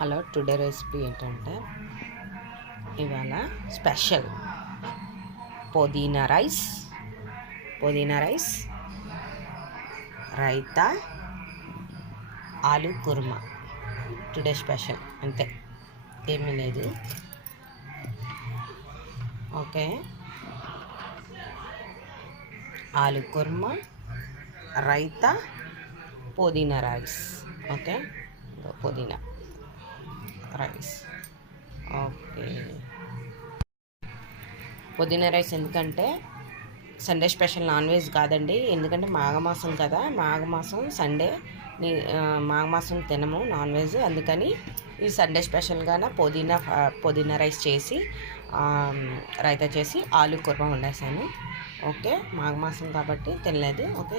Hello, today recipe ఏంటంటే ఇవాళ special పుదీనా రైస్, రైతా, ఆలు కుర్మా. టుడే స్పెషల్ అంతే, ఏమీ లేదు. ఓకే, ఆలు కుర్మా, రైతా, పుదీనా రైస్. ఓకే, పుదీనా రైస్. ఓకే, పుదీనా రైస్ ఎందుకంటే సండే స్పెషల్, నాన్ వెజ్ కాదండి. ఎందుకంటే మాఘమాసం కదా, మాఘమాసం సండే, మాఘమాసం తినము నాన్ వెజ్. అందుకని ఈ సండే స్పెషల్గానే పుదీనా రైస్ చేసి, రైతా చేసి, ఆలు కుర్మా వండేసాను. ఓకే, మాఘమాసం కాబట్టి తినలేదు. ఓకే.